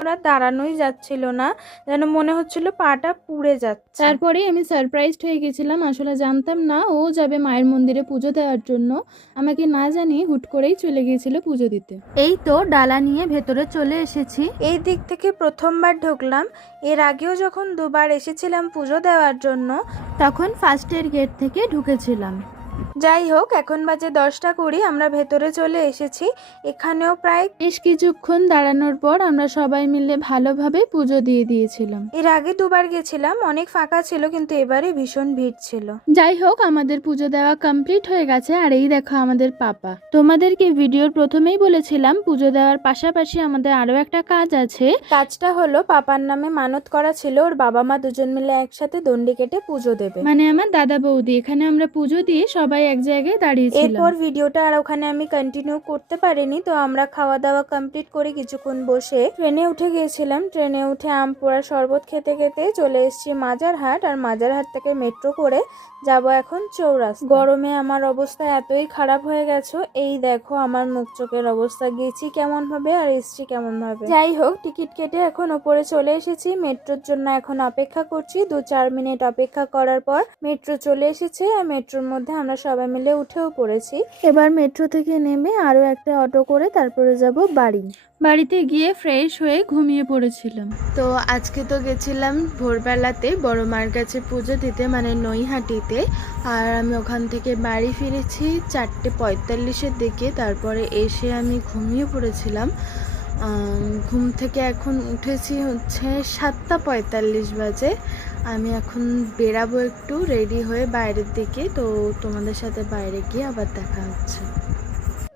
ওরা দাঁড়ানোই যাচ্ছিল না, যেন মনে হচ্ছিল পাটা পুড়ে যাচ্ছে। তারপরেই আমি সারপ্রাইজড হয়ে গেছিলাম। আসলে জানতাম না ও যাবে মায়ের মন্দিরে পুজো দেওয়ার জন্য। আমাকে না জানিয়ে হুট করেই চলে গিয়েছিল পুজো দিতে। এই তো ডালা নিয়ে ভেতরে চলে এসেছি। এই দিক থেকে প্রথমবার ঢুকলাম। এর আগেও যখন দুবার এসেছিলাম পুজো দেওয়ার জন্য, তখন ফার্স্টের গেট থেকে ঢুকেছিলাম। যাই হোক, এখন বাজে 10টা 20, আমরা ভেতরে চলে এসেছি। এখানেও প্রায় বেশ কিছুক্ষণ দাঁড়ানোর পর আমরা সবাই মিলে ভালোভাবে পুজো দিয়ে দিয়েছিলাম। এর আগে দুবার গেছিলাম, অনেক ফাঁকা ছিল, কিন্তু এবারে ভীষণ ভিড় ছিল। যাই হোক, আমাদের পুজো দেওয়া কমপ্লিট হয়ে গেছে। আর এই দেখো আমাদের পাপা। তোমাদেরকে ভিডিওর প্রথমেই বলেছিলাম পুজো দেওয়ার পাশাপাশি আমাদের আরো একটা কাজ আছে। কাজটা হলো, পাপার নামে মানত করা ছিল, ওর বাবা মা দুজন মিলে একসাথে দণ্ডি কেটে পুজো দেবে। মানে আমার দাদা বৌদি। এখানে আমরা পুজো দিয়ে সবাই এক জায়গায় দাঁড়িয়েছিলাম। এরপর ভিডিওটা আর ওখানে আমি কন্টিনিউ করতে পারিনি। তো আমরা খাওয়া দাওয়া কমপ্লিট করে কিছুক্ষণ বসে ট্রেনে উঠে গিয়েছিলাম। ট্রেনে উঠে আম পোড়া শরবত খেতে খেতে চলে এসেছি মাজারহাট। আর মাজারহাট থেকে মেট্রো করে যাব এখন চৌরাস্তা। গরমে আমার অবস্থা এতই খারাপ হয়ে গেছে, এই দেখো আমার মুখ চোখের অবস্থা। গেছি কেমন ভাবে আর এসছি কেমন ভাবে। যাই হোক, টিকিট কেটে এখন ওপরে চলে এসেছি। মেট্রোর জন্য এখন অপেক্ষা করছি। 2-4 মিনিট অপেক্ষা করার পর মেট্রো চলে এসেছে। আর মেট্রোর মধ্যে আমরা সবাই মিলে উঠেও পড়েছি। এবার মেট্রো থেকে নেমে আরো একটা অটো করে তারপরে যাব বাড়ি। বাড়িতে গিয়ে ফ্রেশ হয়ে ঘুমিয়ে পড়েছিলাম। তো আজকে তো গেছিলাম ভোরবেলাতে বড় মার কাছে পুজো দিতে, মানে নৈহাটিতে। আর আমি ওখান থেকে বাড়ি ফিরেছি 4:45-এর দিকে। তারপরে এসে আমি ঘুমিয়ে পড়েছিলাম। ঘুম থেকে এখন উঠেছি হচ্ছে 7:45 বাজে। আমি এখন বেরাবো একটু রেডি হয়ে বাইরের দিকে। তো তোমাদের সাথে বাইরে গিয়ে আবার দেখা হচ্ছে।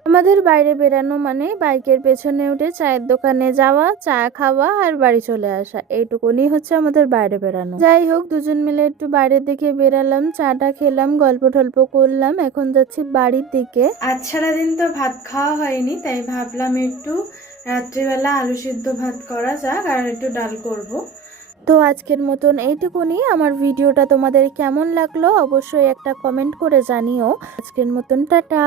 আমাদের বাইরে বেরানো মানে বাইকের পেছনে উঠে চায়ের দোকানে যাওয়া, চা খাওয়া আর বাড়ি চলে আসা, এইটুকুনি হচ্ছে আমাদের বাইরে বেরানো। যাই হোক, দুজন মিলে একটু বাইরের দিকে বেরালাম, চাটা খেলাম, গল্প টল্প করলাম। এখন যাচ্ছি বাড়ির দিকে। আজ সারাদিন তো ভাত খাওয়া হয়নি, তাই ভাবলাম একটু রাত্রিবেলা আলু সিদ্ধ ভাত করা যাক আর একটু ডাল করব। তো আজকের মতন এইটুকুনি। আমার ভিডিওটা তোমাদের কেমন লাগলো অবশ্যই একটা কমেন্ট করে জানিও। আজকের মতন টাটা।